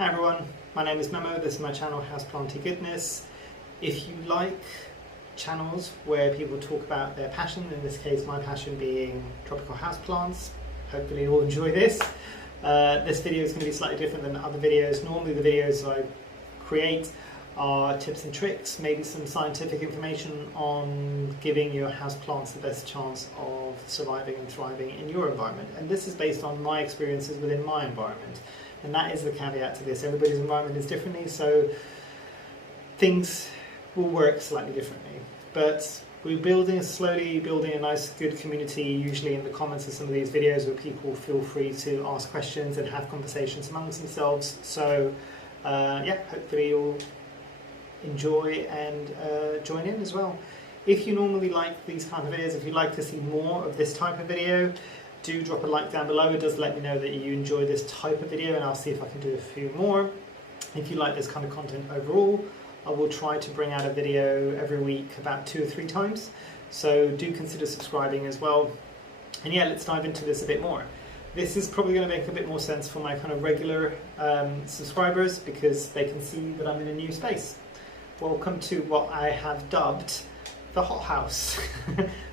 Hi everyone, my name is Memo, this is my channel Houseplanty Goodness. If you like channels where people talk about their passion, in this case my passion being tropical houseplants, hopefully you'll enjoy this. This video is going to be slightly different than other videos. Normally the videos I create are tips and tricks, maybe some scientific information on giving your houseplants the best chance of surviving and thriving in your environment. And this is based on my experiences within my environment. And that is the caveat to this. Everybody's environment is differently, so things will work slightly differently. But we're slowly building a nice, good community, usually in the comments of some of these videos where people feel free to ask questions and have conversations amongst themselves. So yeah, hopefully you'll enjoy and join in as well. If you normally like these kind of videos, if you'd like to see more of this type of video, do drop a like down below. It does let me know that you enjoy this type of video, and I'll see if I can do a few more. If you like this kind of content overall, I will try to bring out a video every week about 2 or 3 times, so do consider subscribing as well. And yeah, let's dive into this a bit more. This is probably going to make a bit more sense for my kind of regular subscribers, because they can see that I'm in a new space. Welcome to what I have dubbed the hot house.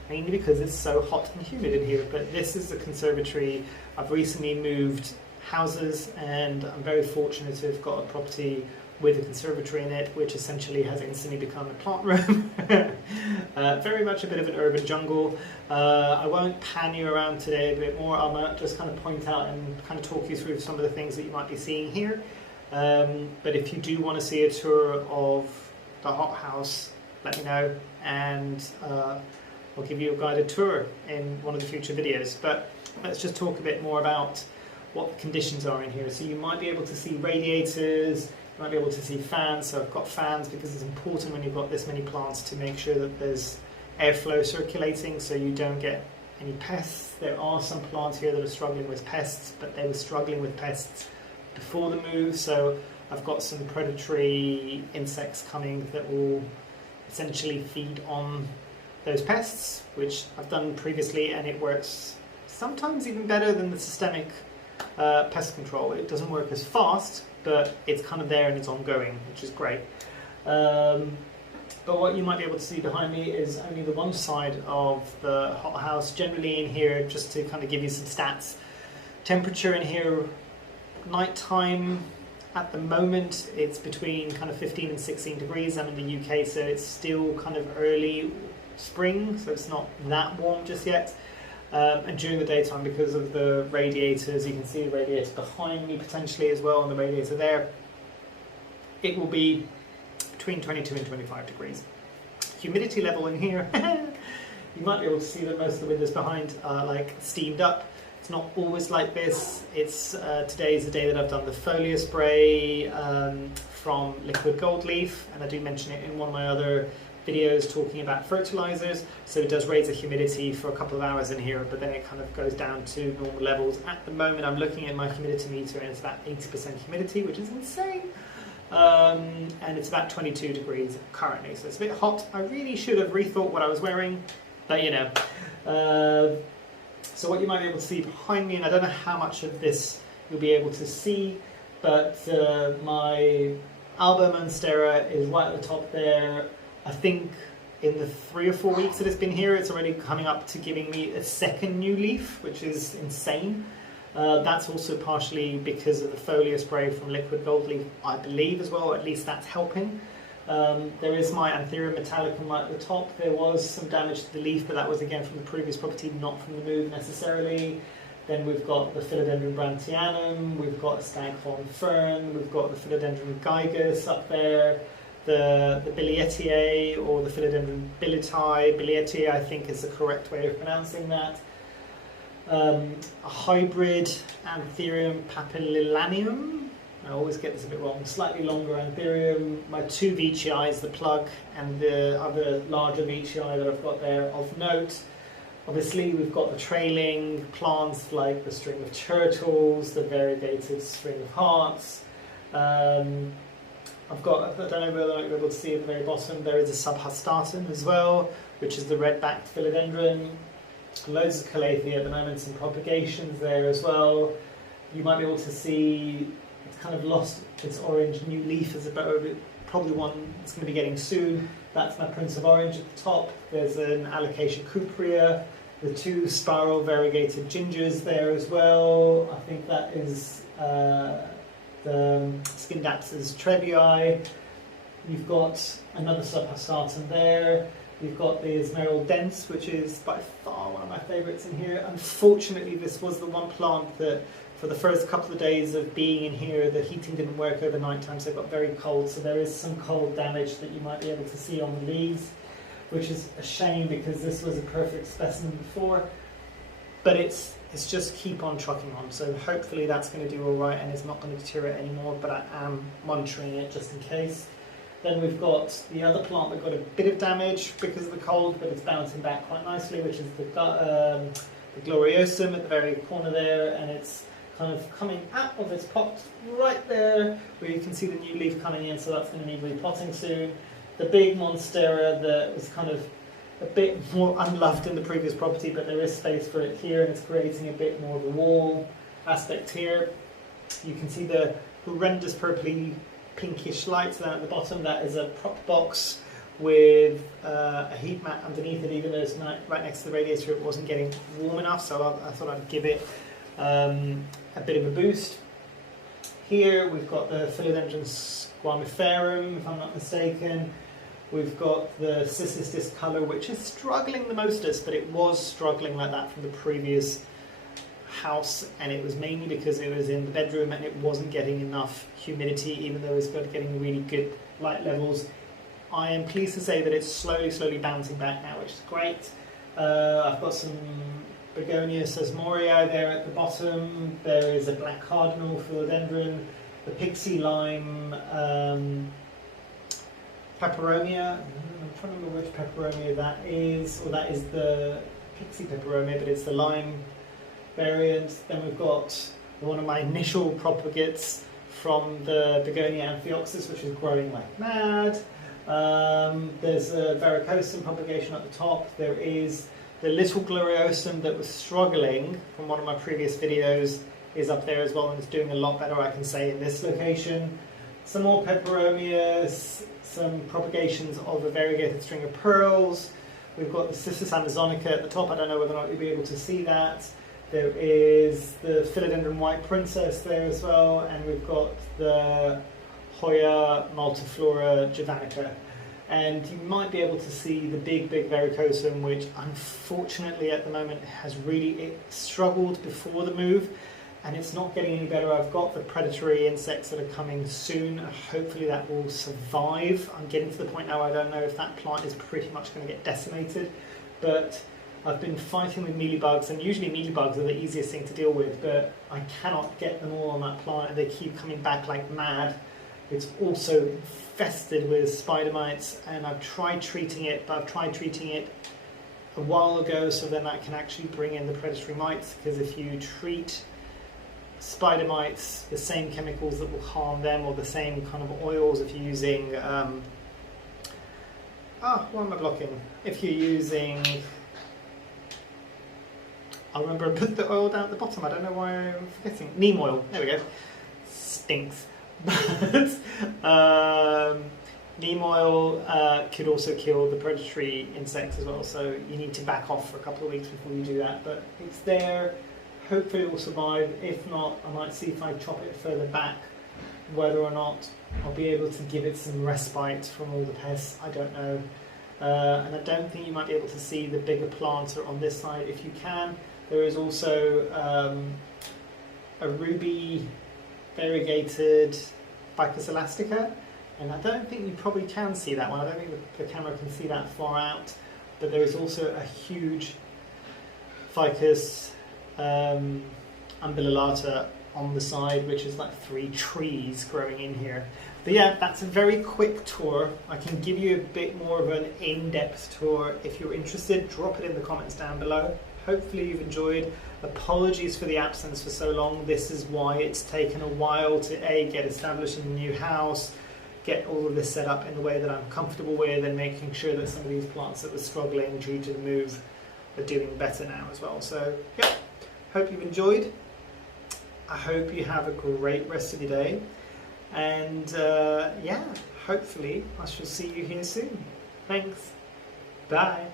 Mainly because it's so hot and humid in here, but this is the conservatory. I've recently moved houses and I'm very fortunate to have got a property with a conservatory in it, which essentially has instantly become a plant room. Very much a bit of an urban jungle. I won't pan you around today a bit more. I might just kind of point out and kind of talk you through some of the things that you might be seeing here. But if you do want to see a tour of the hothouse, let me know, and I'll give you a guided tour in one of the future videos. But let's just talk a bit more about what the conditions are in here. So you might be able to see radiators, you might be able to see fans. So I've got fans because it's important when you've got this many plants to make sure that there's airflow circulating so you don't get any pests. There are some plants here that are struggling with pests, but they were struggling with pests before the move. So I've got some predatory insects coming that will essentially feed on those pests, which I've done previously, and it works sometimes even better than the systemic pest control. It doesn't work as fast, but it's kind of there and it's ongoing, which is great. But what you might be able to see behind me is only the one side of the hothouse. Generally in here, just to kind of give you some stats, temperature in here, nighttime, at the moment it's between kind of 15 and 16 degrees. I'm in the UK, so it's still kind of early spring, so it's not that warm just yet. And during the daytime, because of the radiators, you can see the radiator behind me potentially as well, and the radiator there, it will be between 22 and 25 degrees. Humidity level in here, you might be able to see that most of the windows behind are like steamed up. It's not always like this. It's today is the day that I've done the foliar spray from Liquid Gold Leaf, and I do mention it in one of my other videos talking about fertilizers. So it does raise the humidity for a couple of hours in here, but then it kind of goes down to normal levels. At the moment I'm looking at my humidity meter and it's about 80% humidity, which is insane. And it's about 22 degrees currently, so it's a bit hot. I really should have rethought what I was wearing, but you know. So what you might be able to see behind me, and I don't know how much of this you'll be able to see, but my Alba Monstera is right at the top there. I think in the 3 or 4 weeks that it's been here, it's already coming up to giving me a second new leaf, which is insane. That's also partially because of the foliar spray from Liquid Gold Leaf, I believe, as well. At least that's helping. There is my Anthurium metallicum right at the top. There was some damage to the leaf, but that was again from the previous property, not from the move necessarily. Then we've got the Philodendron brantianum, we've got a staghorn fern, we've got the Philodendron gigas up there. The Billietiae, or the Philodendron billeti. Billietiae, I think, is the correct way of pronouncing that. A hybrid Anthurium papillianium. I always get this a bit wrong. Slightly longer Anthurium. My 2 veitchii, the plug, and the other larger veitchii that I've got there of note. Obviously, we've got the trailing plants like the string of turtles, the variegated string of hearts. I've got, I don't know whether you're able to see at the very bottom, there is a subhastatum as well, which is the red-backed philodendron. Loads of calathea at the moment, some propagations there as well. You might be able to see, it's kind of lost its orange new leaf as probably one it's going to be getting soon. That's my Prince of Orange at the top. There's an Alocasia cuprea, the 2 spiral variegated gingers there as well. I think that is the Skindapsus trebii. You've got another substratum there. You've got the Esmeralda dense, which is by far one of my favourites in here. Unfortunately, this was the one plant that, for the first couple of days of being in here, the heating didn't work overnight time, so it got very cold. So there is some cold damage that you might be able to see on the leaves, which is a shame because this was a perfect specimen before. But it's just keep on trucking on. So hopefully that's going to do all right and it's not going to deteriorate anymore. But I am monitoring it just in case. Then we've got the other plant that got a bit of damage because of the cold, but it's bouncing back quite nicely, which is the Gloriosum at the very corner there, and it's kind of coming out of its pot right there, where you can see the new leaf coming in, so that's going to need repotting soon. The big Monstera that was kind of a bit more unloved in the previous property, but there is space for it here, and it's creating a bit more of a wall aspect here. You can see the horrendous purpley pinkish lights down at the bottom. That is a prop box with a heat mat underneath it, even though it's right next to the radiator. It wasn't getting warm enough, so I thought I'd give it a bit of a boost. Here we've got the Philodendron squamiferum, if I'm not mistaken. We've got the Cissus discolor, which is struggling the mostest, but it was struggling like that from the previous house, and it was mainly because it was in the bedroom and it wasn't getting enough humidity, even though it's getting really good light levels. I am pleased to say that it's slowly bouncing back now, which is great. I've got some Begonia sesmorii there at the bottom. There is a black cardinal philodendron, the pixie lime peperomia. I'm trying to remember which peperomia that is, or that is the pixie peperomia, but it's the lime variant. Then we've got one of my initial propagates from the Begonia amphioxus, which is growing like mad. There's a varicosum propagation at the top. There is the little gloriosum that was struggling from one of my previous videos is up there as well, and it's doing a lot better, I can say, in this location. Some more peperomias, some propagations of a variegated string of pearls. We've got the Cissus amazonica at the top. I don't know whether or not you'll be able to see that. There is the Philodendron white princess there as well, and we've got the Hoya multiflora javanica. And you might be able to see the big varicosum, which unfortunately at the moment has really struggled before the move, and it's not getting any better. I've got the predatory insects that are coming soon. Hopefully that will survive. I'm getting to the point now I don't know if that plant is pretty much going to get decimated, but I've been fighting with mealybugs, and usually mealybugs are the easiest thing to deal with, but I cannot get them all on that plant, and they keep coming back like mad. It's also infested with spider mites, and I've tried treating it, but I've tried treating it a while ago, so then I can actually bring in the predatory mites, because if you treat spider mites, the same chemicals that will harm them, or the same kind of oils, if you're using, what am I blocking? If you're using, I remember I put the oil down at the bottom, I don't know why I'm forgetting, neem oil, there we go, stinks. But neem oil could also kill the predatory insects as well, so you need to back off for a couple of weeks before you do that, but it's there. Hopefully it will survive. If not, I might see if I chop it further back, whether or not I'll be able to give it some respite from all the pests, I don't know. And I don't think you might be able to see the bigger plants on this side. If you can, there is also a ruby variegated Ficus elastica, and I don't think you probably can see that one. I don't think the camera can see that far out, but there is also a huge Ficus umbellata on the side, which is like 3 trees growing in here. But yeah, that's a very quick tour. I can give you a bit more of an in-depth tour. If you're interested, drop it in the comments down below. Hopefully you've enjoyed. Apologies for the absence for so long. This is why it's taken a while to get established in a new house, get all of this set up in the way that I'm comfortable with, and making sure that some of these plants that were struggling due to the move are doing better now as well. So yeah, hope you've enjoyed. I hope you have a great rest of your day, and yeah, hopefully I shall see you here soon. Thanks. Bye.